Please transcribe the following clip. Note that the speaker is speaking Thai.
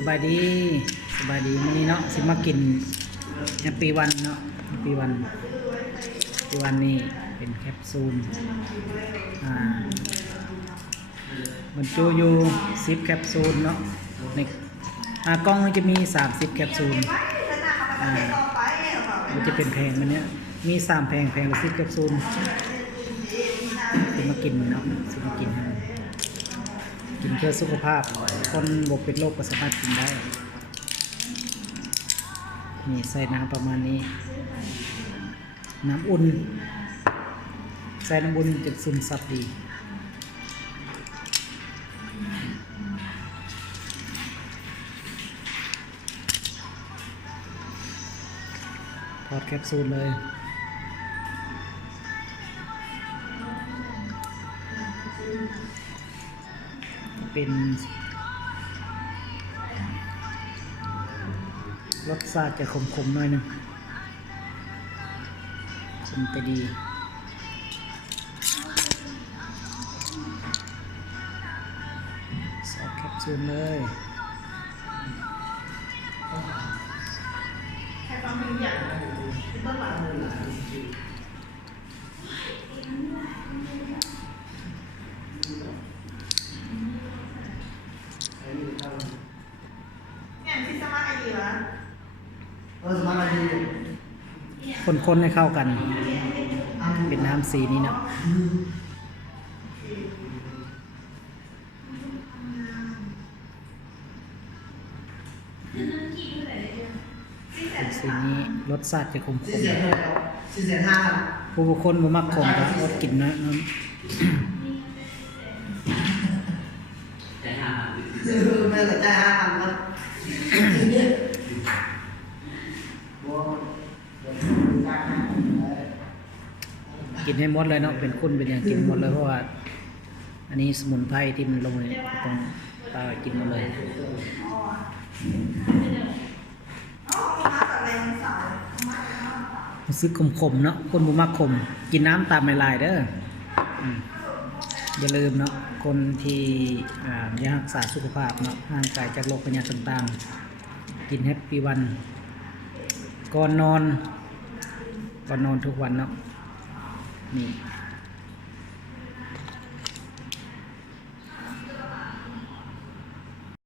สบายดีสบายดีมื้อนี้เนาะสิมากินแฮปปี้วันเนาะแฮปปี้วันนี้เป็นแคปซูลบรรจุอยู่10แคปซูลเนาะในกล่องมันจะมี30แคปซูลมันจะเป็นแพงมันเนี้ยมี3แพงละ10แคปซูลสิมากินเนาะสิมากินเพื่อสุขภาพคนบ่เป็นโรคก็สามารถกินได้นี่ใส่น้ำประมาณนี้น้ำอุ่นใส่น้ำอุ่นจะซึมซับดีถอดแคปซูลเลยเป็นรสชาติจะขมๆหน่อยนึงขมแต่ดีใส่แคปซูลเลยคนให้เข้ากันเป็นน้ำสีนี้เนาะเป็นสีนี้รสชาติจะขมๆผู้คนบ่มักขมก็อดกินนะน้ำไม่เหลือใจ5,000ครับกินให้หมดเลยเนาะเป็นคุณเป็นอย่างกินหมดเลยเพราะว่าอันนี้สมุนไพรที่มันลงเลยต้องตากินหมดเลยรู้สึกขมๆเนาะคนบ่มักขมกินน้ำตามไม่ลายเด้ออย่าลืมเนาะคนที่อยากรักษาสุขภาพเนาะห่างไกลจากโรคพยาธิต่างๆกินแฮปปี้วันก่อนนอนทุกวันเนาะนี่